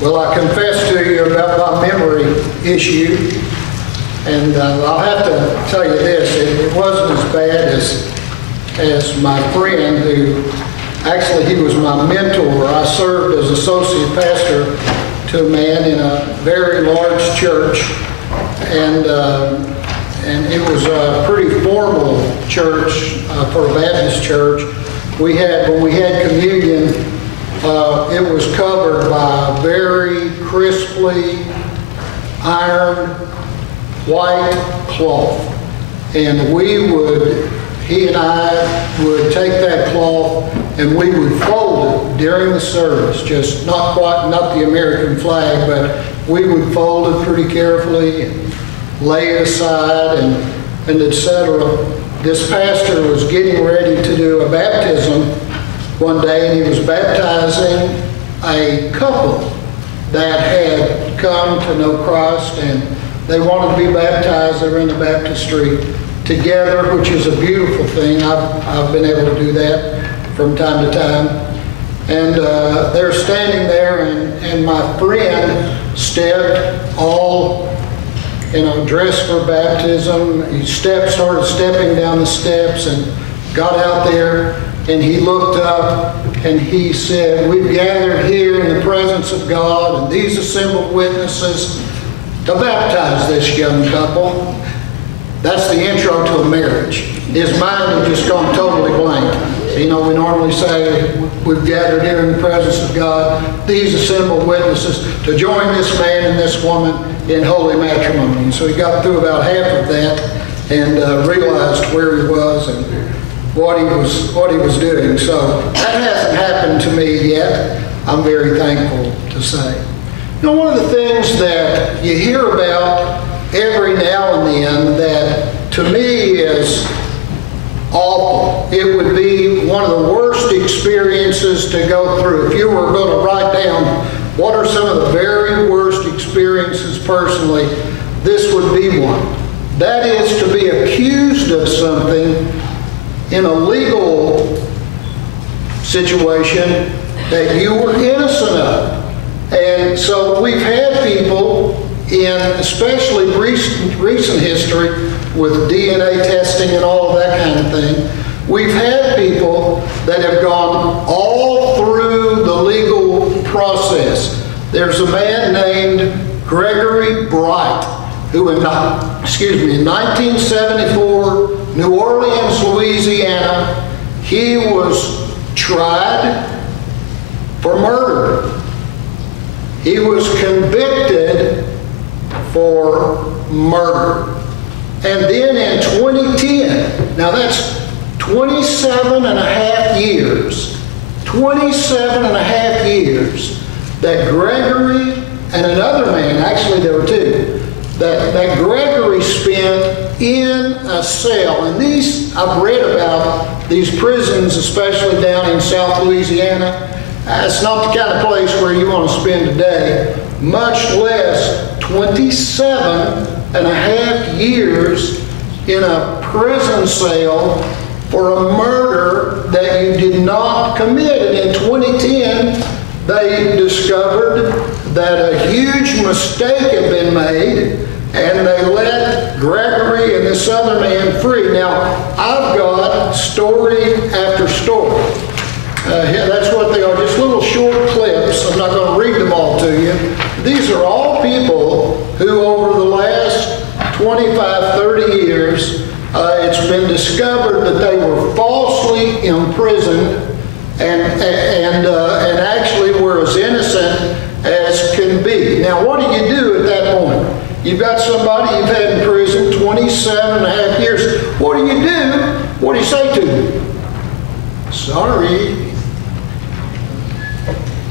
Well, I confess to you about my memory issue, and I'll have to tell you this, it wasn't as bad as my friend who, actually he was my mentor. I served as associate pastor to a man in a very large church, and it was a pretty formal church for a Baptist church. When we had communion, it was covered by a very crisply ironed white cloth. And he and I would take that cloth and we would fold it during the service, just not the American flag, but we would fold it pretty carefully and lay it aside and etc. This pastor was getting ready to do a baptism one day, and he was baptizing a couple that had come to know Christ, and they wanted to be baptized. They were in the baptistry together, which is a beautiful thing. I've been able to do that from time to time. And they're standing there, and my friend stepped all, dressed for baptism. He started stepping down the steps and got out there, and he looked up and he said, "We've gathered here in the presence of God and these assembled witnesses to baptize this young couple." That's the intro to a marriage. His mind had just gone totally blank. We normally say, "We've gathered here in the presence of God, these assembled witnesses, to join this man and this woman in holy matrimony." And so he got through about half of that and realized where he was and what he was doing. So that hasn't happened to me yet. I'm very thankful to say. One of the things that you hear about every now and then that to me is awful. It would be one of the worst experiences to go through. If you were going to write down what are some of the very worst experiences personally, this would be one. That is to be accused of something in a legal situation that you were innocent of. And so we've had people in especially recent history with DNA testing and all of that kind of thing, we've had people that have gone all through the legal process. There's a man named Gregory Bright who in 1974, New Orleans, Louisiana, he was tried for murder. He was convicted for murder. And then in 2010, now that's 27 and a half years, 27 and a half years that Gregory and another man, actually there were two, that Gregory spent in a cell. And I've read about these prisons, especially down in South Louisiana. It's not the kind of place where you want to spend a day, much less 27 and a half years in a prison cell for a murder that you did not commit. And in 2010, they discovered that a huge mistake had been made, and they let Gregory and this other man free. Now, I've got story after story. That's what they are, just little short clips. I'm not going to read them all to you. These are all people who over the last 25, 30 years, it's been discovered that they were falsely imprisoned and actually were as innocent as can be. Now, what do you do at that point? You've got somebody you've had in prison 27 and a half years. What do you do? What do you say to them? Sorry.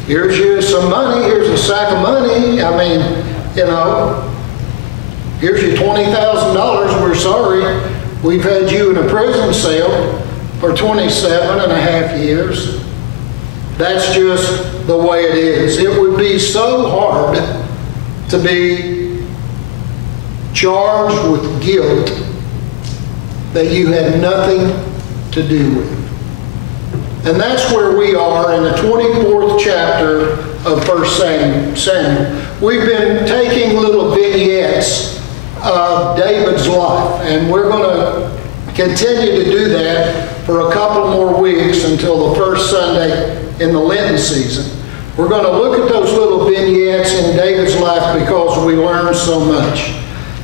Here's you some money. Here's a sack of money. I mean, here's your $20,000. We're sorry. We've had you in a prison cell for 27 and a half years. That's just the way it is. It would be so hard to be charged with guilt that you had nothing to do with. And that's where we are in the 24th chapter of 1 Samuel. We've been taking little vignettes of David's life, and we're going to continue to do that for a couple more weeks until the first Sunday in the Lenten season. We're going to look at those little vignettes in David's life because we learn so much.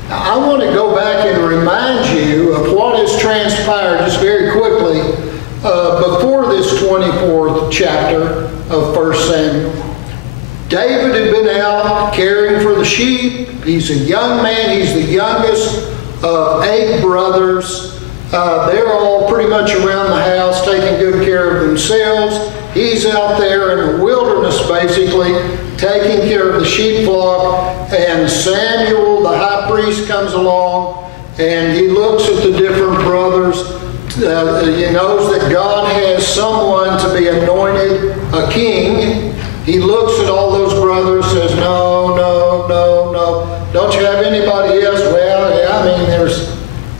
Now, I want to go back and remind you of what has transpired just very quickly before this 24th chapter of 1 Samuel. David had been out caring for the sheep. He's a young man. He's the youngest of 8 brothers. They're all pretty much around the house taking good care of themselves. He's out there in the wilderness basically taking care of the sheep flock, and Samuel, the high priest, comes along and he looks at the different brothers. He knows that God has someone to be anointed a king. He looks at all those brothers, says, no, no, no, no. Don't you have anybody else? Well, yeah, I mean, there's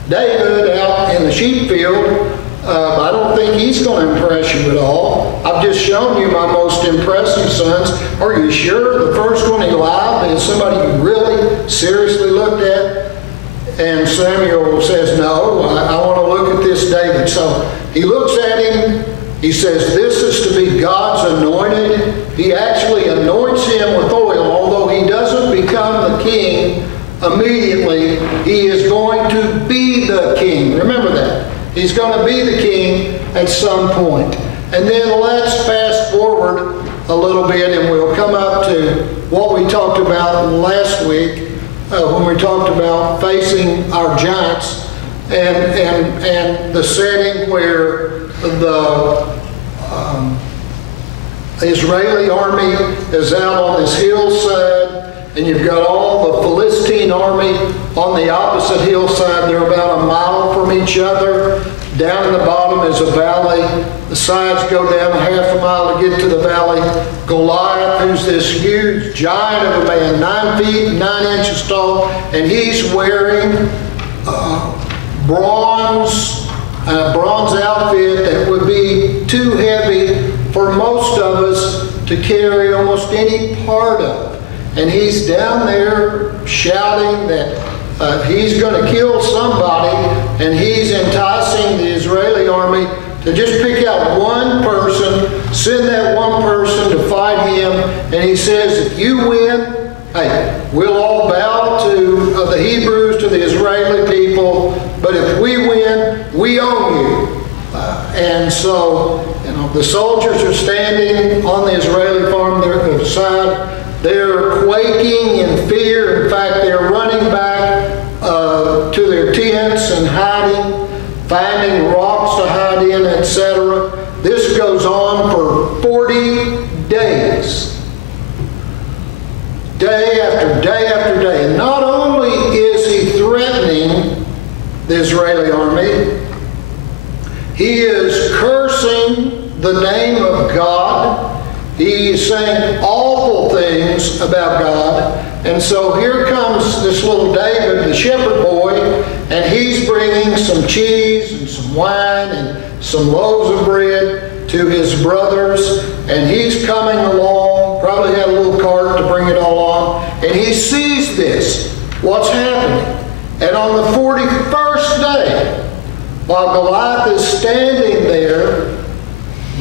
David out in the sheep field. I don't think he's going to impress you at all. I've just shown you my most impressive sons. Are you sure the first one, Eliab, is somebody you really seriously looked at? And Samuel says, no, I want to look at this David. So he looks at him. He says, this is to be God's anointed. He actually anoints him with oil, although he doesn't become the king immediately. He is going to be the king. Remember that. He's going to be the king at some point. And then let's fast forward a little bit and we'll come up to what we talked about last week when we talked about facing our giants and the setting where the Israeli army is out on this hillside, and you've got all the Philistine army on the opposite hillside. They're about a mile from each other. Down in the bottom is a valley. The sides go down a half a mile to get to the valley. Goliath, who's this huge giant of a man, 9 feet 9 inches tall, and he's wearing bronze outfit that would be too heavy for most of us to carry almost any part of. And he's down there shouting that he's going to kill somebody, and he's enticing the Israeli army to just pick out one person, send that one person to fight him, and he says, if you win, hey, we'll all bow to the Hebrews, to the Israeli people, but if we win, we own you. And so, the soldiers are standing on the Israeli farm side. They're quaking in fear. In fact, they're running back to their tents and hiding, finding rocks to hide in, etc. This goes on for 40 days. Day after day after day. And not only is he threatening the Israeli army, he is cursing the name of God. He's saying awful things about God. And so here comes this little David, the shepherd boy, and he's bringing some cheese and some wine and some loaves of bread to his brothers. And he's coming along, probably had a little cart to bring it all on. And he sees this, what's happening. And on the 41st day, while Goliath is standing there,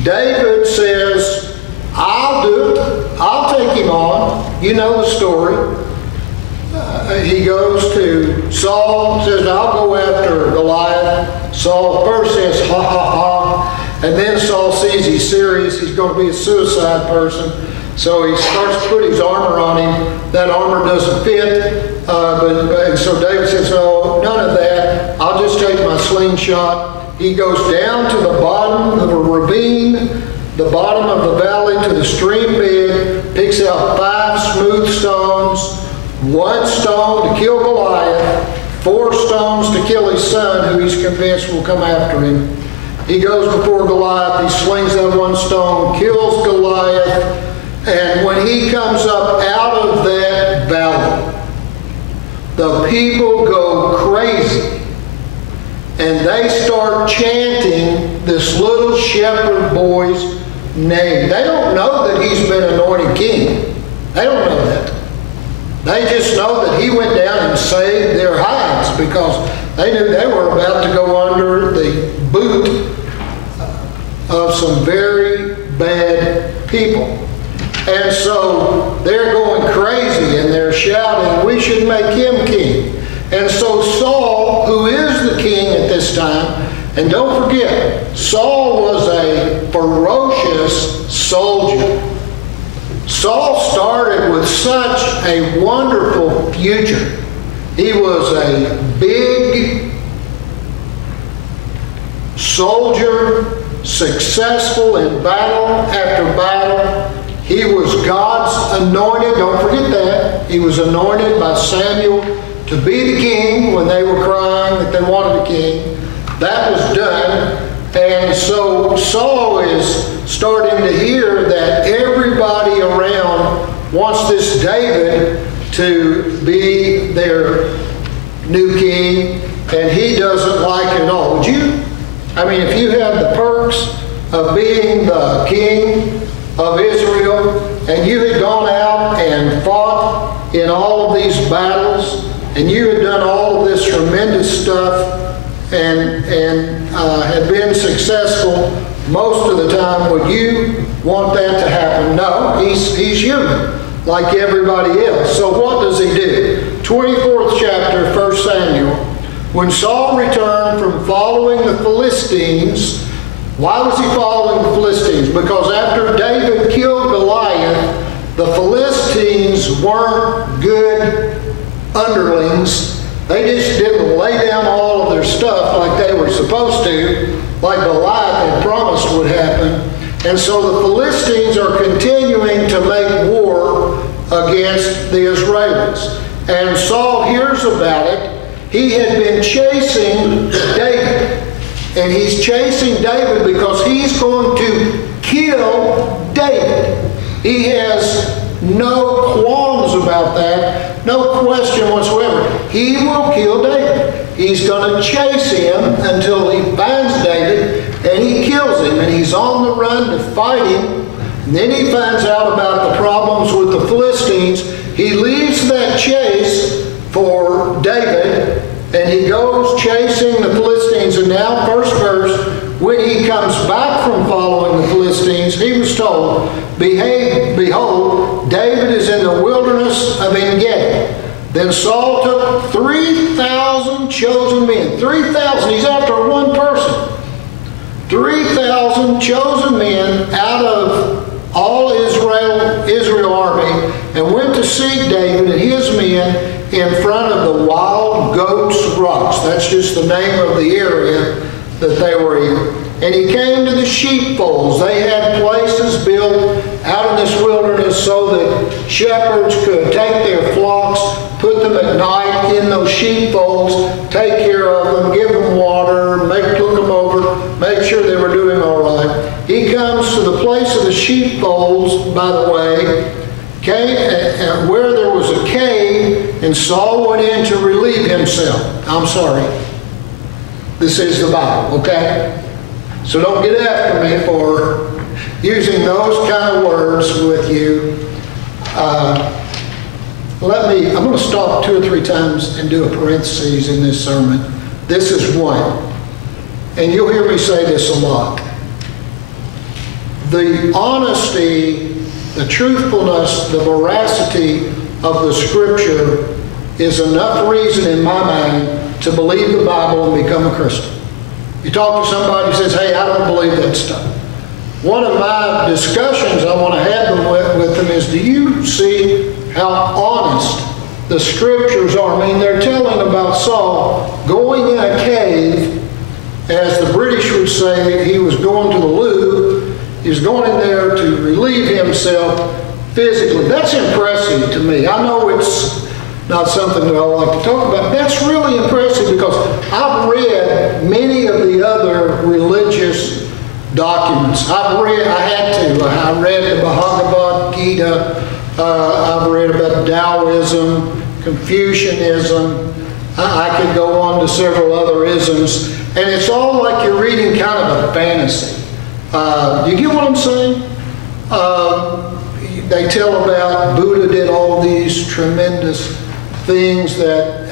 David says, I'll do it. I'll take him on. You know the story. He goes to Saul, says, I'll go after Goliath. Saul first says, ha, ha, ha. And then Saul sees he's serious. He's going to be a suicide person. So he starts to put his armor on him. That armor doesn't fit. And so David says, oh, none of that. I'll just take my slingshot. He goes down to the bottom of a ravine, the bottom of the valley to the stream bed, picks out 5 smooth stones, 1 stone to kill Goliath, 4 stones to kill his son, who he's convinced will come after him. He goes before Goliath, he slings that 1 stone, kills Goliath, and when he comes up out of that valley, the people go crazy. And they start chanting this little shepherd boy's name. They don't know that he's been anointed king. They don't know that. They just know that he went down and saved their hides because they knew they were about to go under the boot of some very bad people. And so they're going crazy and they're shouting, we should make him king. And so Saul, who is the king at this time, and don't forget, Saul was a ferocious soldier. Saul started with such a wonderful future. He was a big soldier, successful in battle after battle. He was God's anointed, don't forget that. He was anointed by Samuel to be the king when they were crying that they wanted a king. That was done. And so Saul is starting to hear that everybody around wants this David to be their new king, and he doesn't like it at all. Would you? I mean, if you have the perks of being the king of Israel, and you had gone out and fought in all of these battles, and you had done all of this tremendous stuff, and had been successful most of the time, would you want that to happen? No, he's human, like everybody else. So what does he do? 24th chapter, 1 Samuel. When Saul returned from following the Philistines, why was he following the Philistines? Because after David killed Goliath, the Philistines weren't good underlings. They just didn't lay down all of their stuff like they were supposed to, like Goliath had promised would happen. And so the Philistines are continuing to make war against the Israelis. And Saul hears about it. He had been chasing David. And he's chasing David because he's going to kill David. He has no qualms about that, no question whatsoever. He will kill David. He's going to chase him until he finds David and he kills him. And he's on the run to fight him. And then he finds out about the problems with the Philistines. He leaves that chase for David and he goes chasing the Philistines. And now, first verse, when he comes back from following the Philistines, he was told, behold, David is in the wilderness of En-Gedi. Then Saul took 3,000 chosen men. 3,000, he's after one person. 3,000 chosen men out of all Israel army, and went to seek David and his men in front of the Wild Goats Rocks. That's just the name of the area that they were in. And he came to the sheepfolds. They had places built out in this wilderness so that shepherds could take their flocks, put them at night in those sheepfolds, take care of them, give them water, look them over, make sure they were doing all right. He comes to the place of the sheepfolds, by the way, where there was a cave, and Saul went in to relieve himself. I'm sorry. This is the Bible, okay? So don't get after me for using those kind of words with you. I'm going to stop 2 or 3 times and do a parenthesis in this sermon. This is one. And you'll hear me say this a lot. The honesty, the truthfulness, the veracity of the Scripture is enough reason in my mind to believe the Bible and become a Christian. You talk to somebody who says, hey, I don't believe that stuff. One of my discussions I want to have with them is, do you see how honest the Scriptures are? I mean, they're telling about Saul going in a cave, as the British would say, he was going to the loo. He was going in there to relieve himself physically. That's impressive to me. I know it's not something that I like to talk about. That's really impressive because I've read many of the other religious documents. I read the Bhagavad Gita. I've read about Taoism, Confucianism. I could go on to several other isms. And it's all like you're reading kind of a fantasy. You get what I'm saying? They tell about Buddha did all these tremendous things that,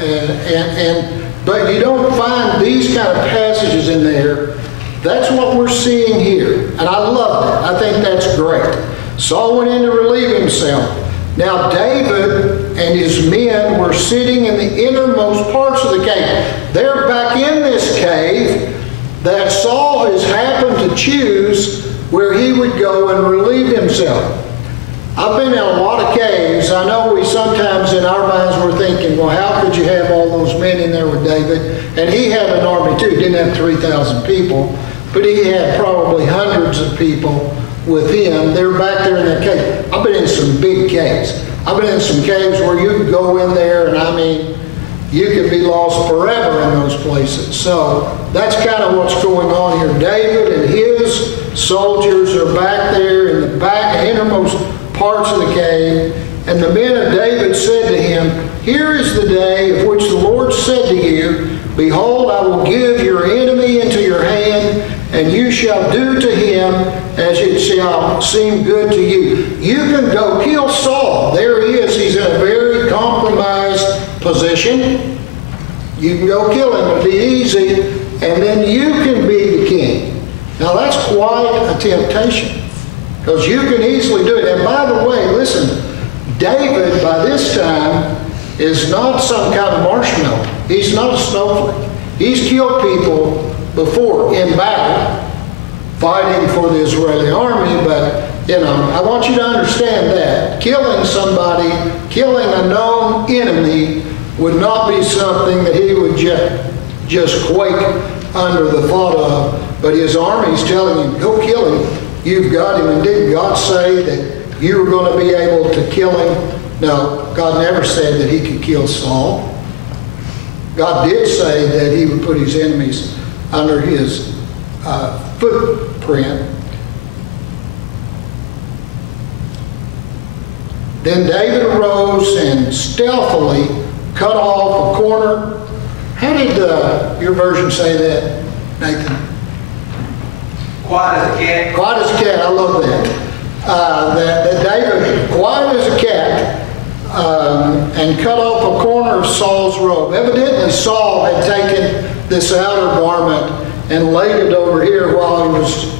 but you don't find these kind of passages in there. That's what we're seeing here. And I love that. I think that's great. Saul went in to relieve himself. Now David and his men were sitting in the innermost parts of the cave. They're back in this cave that Saul has happened to choose where he would go and relieve himself. I've been in a lot of caves. I know we sometimes in our minds we're thinking, well, how could you have all those men in there with David? And he had an army too. He didn't have 3,000 people, but he had probably hundreds of people with him. They're back there in that cave. I've been in some big caves. I've been in some caves where you could go in there and I mean, you could be lost forever in those places. So that's kind of what's going on here. David and his soldiers are back there in the back innermost parts of the cave. And the men of David said to him, "Here is the day of which the Lord said to you, Behold, I will give your enemy into your hand, and you shall do to him as it shall seem good to you." You can go kill Saul. There he is. He's in a very compromised position. You can go kill him. It'll be easy. And then you can be the king. Now that's quite a temptation, because you can easily do it. And by the way, listen, David by this time is not some kind of marshmallow. He's not a snowflake. He's killed people before in battle, fighting for the Israeli army, but I want you to understand that killing somebody, killing a known enemy would not be something that he would just quake under the thought of. But his army's telling him, go kill him. You've got him. And didn't God say that you were going to be able to kill him? No, God never said that he could kill Saul. God did say that he would put his enemies under his footprint. Then David arose and stealthily cut off a corner. How did your version say that, Nathan? Quiet as a cat. Quiet as a cat, I love that. That David, quiet as a cat, and cut off a corner of Saul's robe. Evidently Saul had taken this outer garment and laid it over here while he was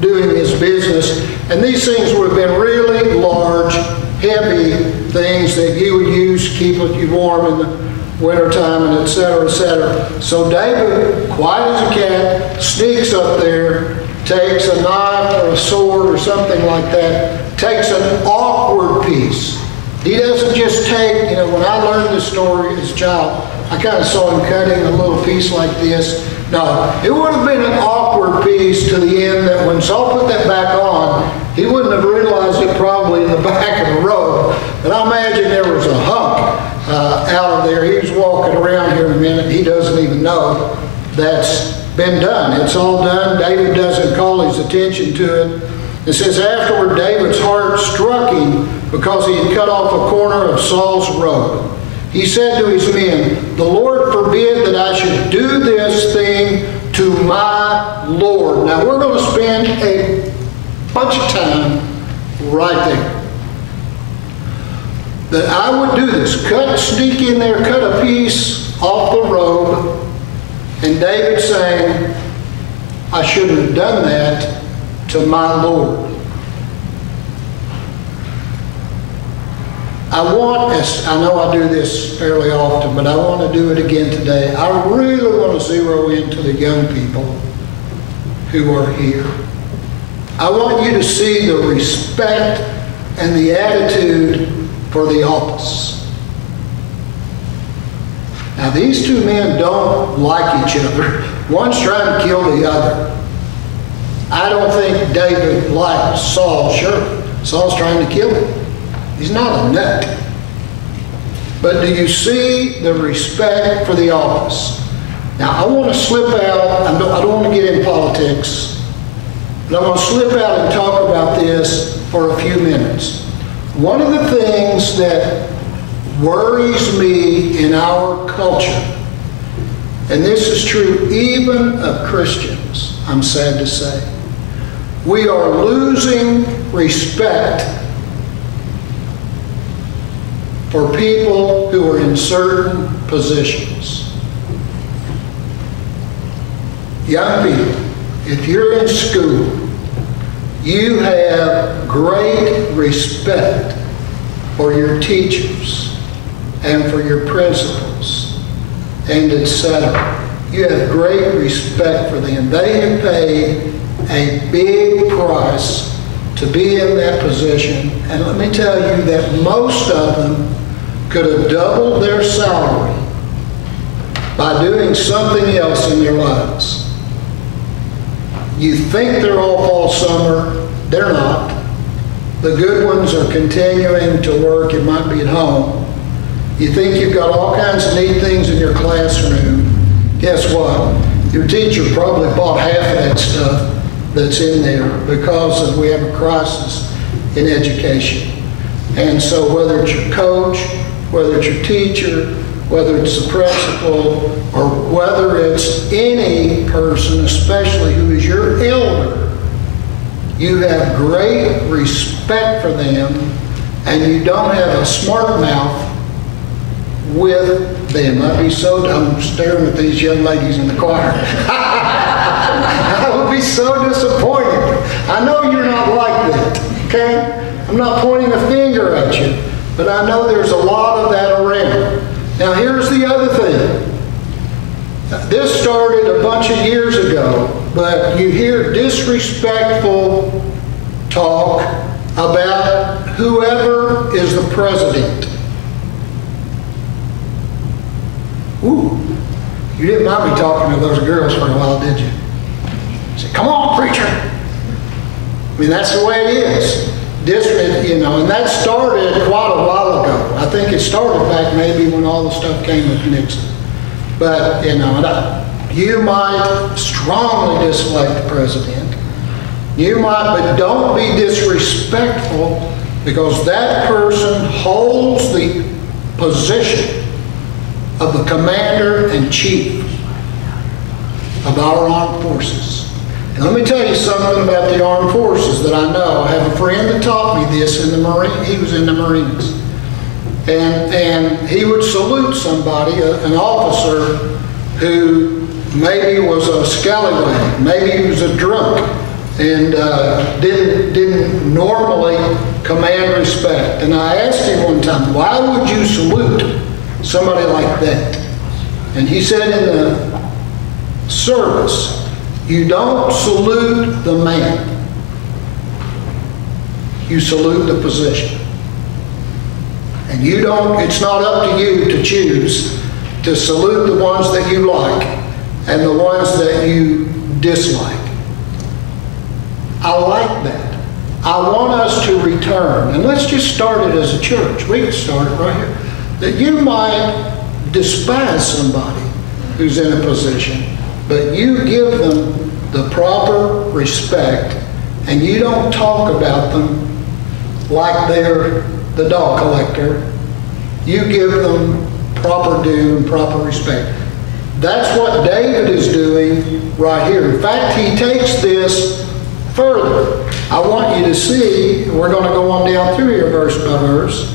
doing his business. And these things would have been really large, heavy things that you would use to keep you warm in the wintertime, and et cetera, et cetera. So David, quiet as a cat, sneaks up there, takes a knife or a sword or something like that, takes an awkward piece. He doesn't just take, when I learned this story as a child, I kind of saw him cutting a little piece like this. No, it would have been an awkward piece to the end that when Saul put that back on, he wouldn't have realized it probably in the back of the robe. But I imagine there was a hump out of there. He was walking around here in a minute. He doesn't even know that's been done. It's all done. David doesn't call his attention to it. It says, afterward, David's heart struck him because he had cut off a corner of Saul's robe. He said to his men, "The Lord forbid that I should do this thing to my Lord." Now we're going to spend a bunch of time right there. That I would do this, sneak in there, cut a piece off the robe, and David saying, I shouldn't have done that to my Lord. I know I do this fairly often, but I want to do it again today. I really want to zero into the young people who are here. I want you to see the respect and the attitude for the office. Now these two men don't like each other. One's trying to kill the other. I don't think David liked Saul, sure. Saul's trying to kill him. He's not a nut. But do you see the respect for the office? Now I want to slip out, I don't want to get in politics, but I'm going to slip out and talk about this for a few minutes. One of the things that worries me in our culture, and this is true even of Christians, I'm sad to say, We are losing respect for people who are in certain positions. Young people, if you're in school, you have great respect for your teachers and for your principals and etc. You have great respect for them. They have paid a big price to be in that position, and let me tell you that most of them could have doubled their salary by doing something else in their lives. You think they're all fall summer, they're not. The good ones are continuing to work, it might be at home. You think you've got all kinds of neat things in your classroom. Guess what? Your teacher probably bought half of that stuff that's in there because we have a crisis in education. And so whether it's your coach, whether it's your teacher, whether it's the principal, or whether it's any person, especially who is your elder, you have great respect for them, and you don't have a smart mouth with them. I'm staring at these young ladies in the choir. I would be so disappointed. I know you're not like that, okay? I'm not pointing a finger at you, but I know there's a lot of that around. Now here's the other thing. This started a bunch of years ago, but you hear disrespectful talk about whoever is the president. Ooh, you didn't mind me talking to those girls for a while, did you? I said, come on, preacher. I mean, that's the way it is. And that started quite a while ago. I think it started back maybe when all the stuff came with Nixon. But, you might strongly dislike the president. You might, but don't be disrespectful, because that person holds the position of the commander-in-chief of our armed forces. And let me tell you something about the armed forces that I know. I have a friend that taught me this in the Marine. He was in the Marines. And he would salute somebody, an officer who maybe was a scallywag, maybe he was a drunk, and didn't normally command respect. And I asked him one time, why would you salute somebody like that? And he said, in the service, you don't salute the man, you salute the position. And it's not up to you to choose to salute the ones that you like and the ones that you dislike. I like that. I want us to return, and let's just start it as a church. We can start it right here. That you might despise somebody who's in a position, but you give them the proper respect, and you don't talk about them like they're the dog collector. You give them proper due and proper respect. That's what David is doing right here. In fact, he takes this further. I want you to see, we're going to go on down through here verse by verse.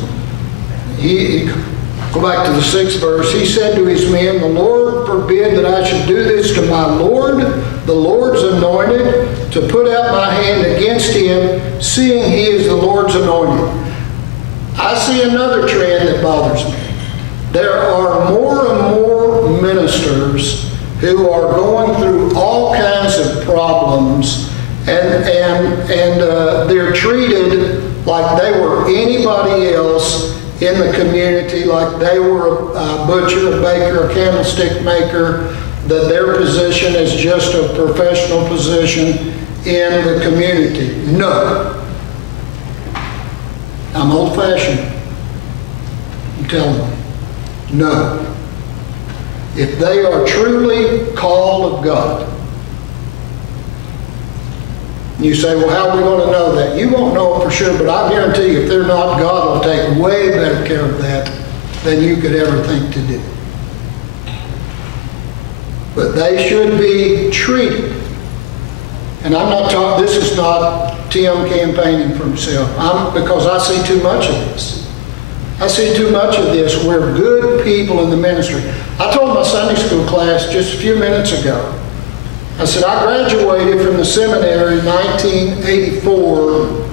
Go back to the 6th verse. He said to his men, the Lord forbid that I should do this to my Lord, the Lord's anointed, to put out my hand against him, seeing he is the Lord's anointed. I see another trend that bothers me. There are more and more ministers who are going through all kinds of problems, and they're treated like they were anybody else in the community, like they were a butcher, a baker, a candlestick maker, that their position is just a professional position in the community. No. I'm old-fashioned. I'm telling you. No. If they are truly called of God, you say, well, how are we going to know that? You won't know it for sure, but I guarantee you, if they're not, God will take way better care of that than you could ever think to do. But they should be treated And I'm not talking, this is not Tim campaigning for himself. Because I see too much of this. I see too much of this where good people in the ministry. I told my Sunday school class just a few minutes ago, I said, I graduated from the seminary in 1984.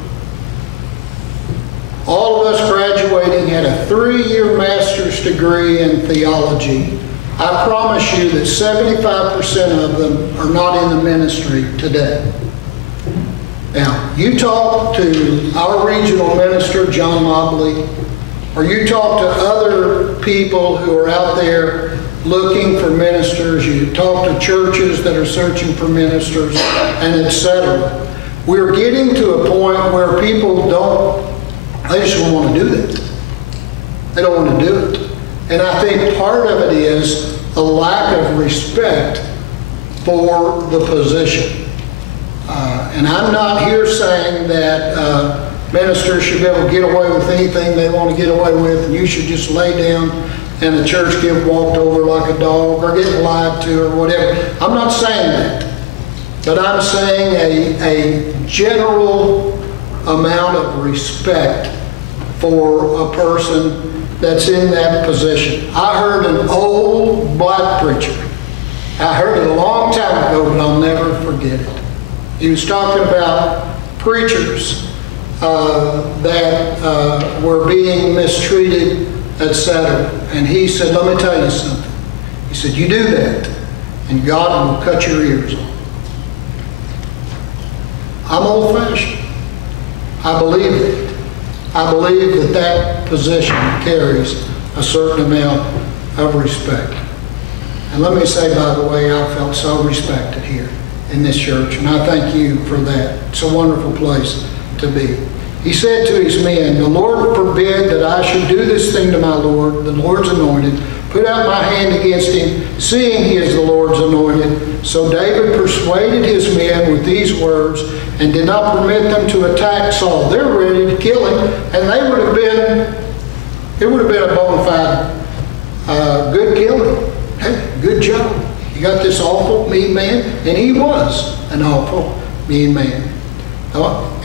All of us graduating had a 3-year master's degree in theology. I promise you that 75% of them are not in the ministry today. Now, you talk to our regional minister, John Mobley, or you talk to other people who are out there looking for ministers, you talk to churches that are searching for ministers, and etc. We're getting to a point where people they just don't want to do that. They don't want to do it. And I think part of it is a lack of respect for the position. And I'm not here saying that ministers should be able to get away with anything they want to get away with, and you should just lay down and the church get walked over like a dog or get lied to or whatever. I'm not saying that. But I'm saying a general amount of respect for a person that's in that position. I heard an old black preacher. I heard it a long time ago, but I'll never forget it. He was talking about preachers that were being mistreated, etc. And he said, let me tell you something. He said, you do that, and God will cut your ears off. I'm old-fashioned. I believe it. I believe that that position carries a certain amount of respect. And let me say, by the way, I felt so respected here in this church, and I thank you for that. It's a wonderful place to be. He said to his men, the Lord forbid that I should do this thing to my Lord, the Lord's anointed, put out my hand against him, seeing he is the Lord's anointed. So David persuaded his men with these words and did not permit them to attack Saul. They're ready to kill him, and it would have been a bona fide good killing. Hey, good job. You got this awful, mean man, and he was an awful, mean man.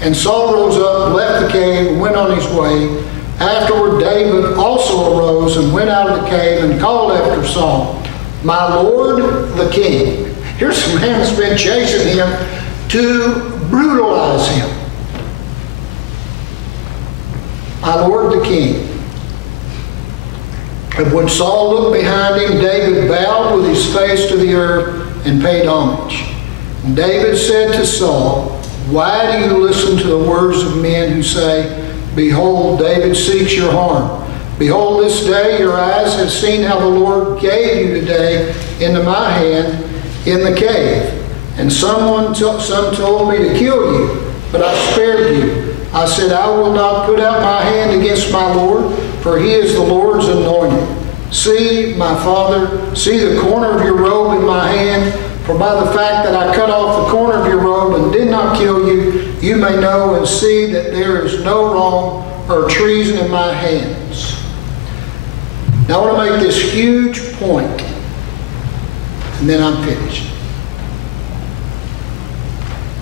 And Saul rose up, left the cave, and went on his way. Afterward, David also arose and went out of the cave and called after Saul, my Lord the king. Here's a man that's been chasing him to brutalize him. My Lord the king. And when Saul looked behind him, David bowed with his face to the earth and paid homage. And David said to Saul, why do you listen to the words of men who say, behold, David seeks your harm? Behold, this day your eyes have seen how the Lord gave you today into my hand in the cave. And some told me to kill you, but I spared you. I said, I will not put out my hand against my Lord, for he is the Lord's anointed. See, my father, see the corner of your robe in my hand, for by the fact that I cut off the corner of your robe and did not kill you, you may know and see that there is no wrong or treason in my hands. Now I want to make this huge point, and then I'm finished.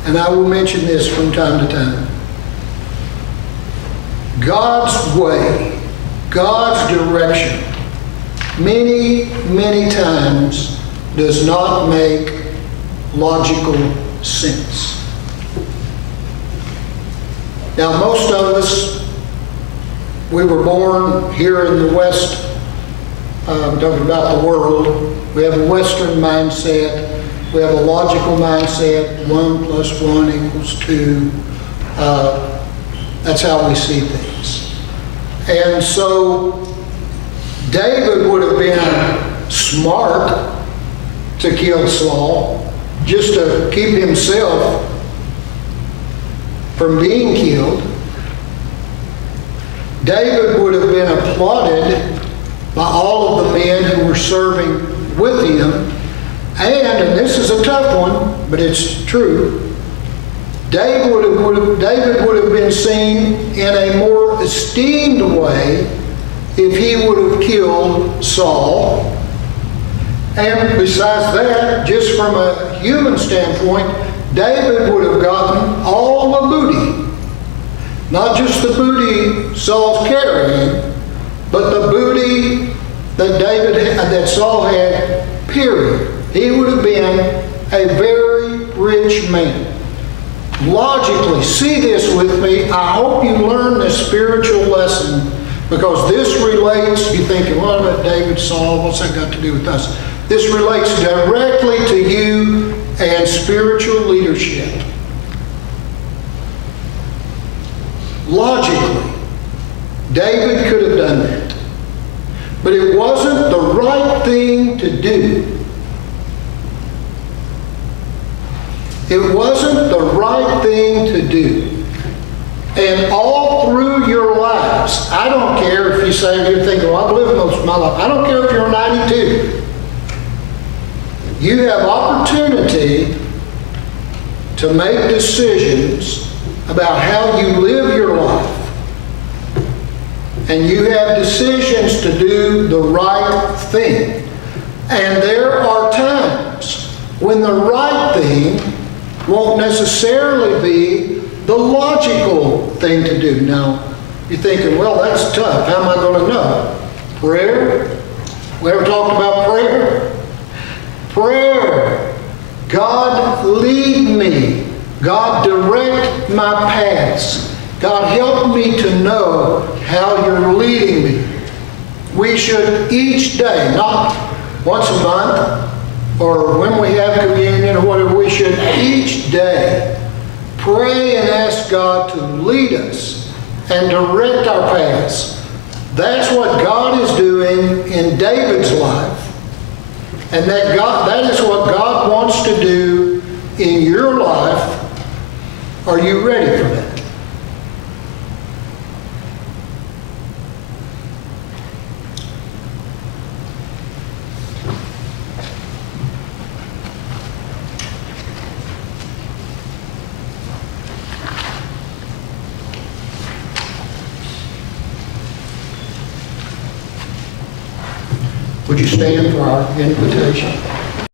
And I will mention this from time to time. God's way, God's direction, many, many times does not make logical sense. Now, most of us, we were born here in the West, I'm talking about the world. We have a Western mindset. We have a logical mindset. 1 + 1 = 2. That's how we see things. And so, David would have been smart to kill Saul, just to keep himself from being killed. David would have been applauded by all of the men who were serving with him. And this is a tough one, but it's true, David would have been seen in a more esteemed way if he would have killed Saul. And besides that, just from a human standpoint, David would have gotten all the booty. Not just the booty Saul's carrying, but the booty that Saul had, period. He would have been a very rich man. Logically, see this with me. I hope you learn this spiritual lesson, because this relates, you're thinking, what about David, Saul? What's that got to do with us? This relates directly to you and spiritual leadership. Logically, David could have done that. But it wasn't the right thing to do. It wasn't the right thing to do. And all through your lives, I don't care if you say, you're thinking, well, I've lived most of my life. I don't care if you're 92. You have opportunity to make decisions about how you live your life. And you have decisions to do the right thing. And there are times when the right thing won't necessarily be the logical thing to do. Now, you're thinking, well, that's tough. How am I going to know? Prayer? We ever talked about prayer? Prayer. God, lead me. God, direct my paths. God, help me to know how you're leading me. We should each day, not once a month or when we have communion or whatever, we should each day pray and ask God to lead us and direct our paths. That's what God is doing in David's life. And that is what God wants to do in your life. Are you ready for that? Would you stand for our invitation?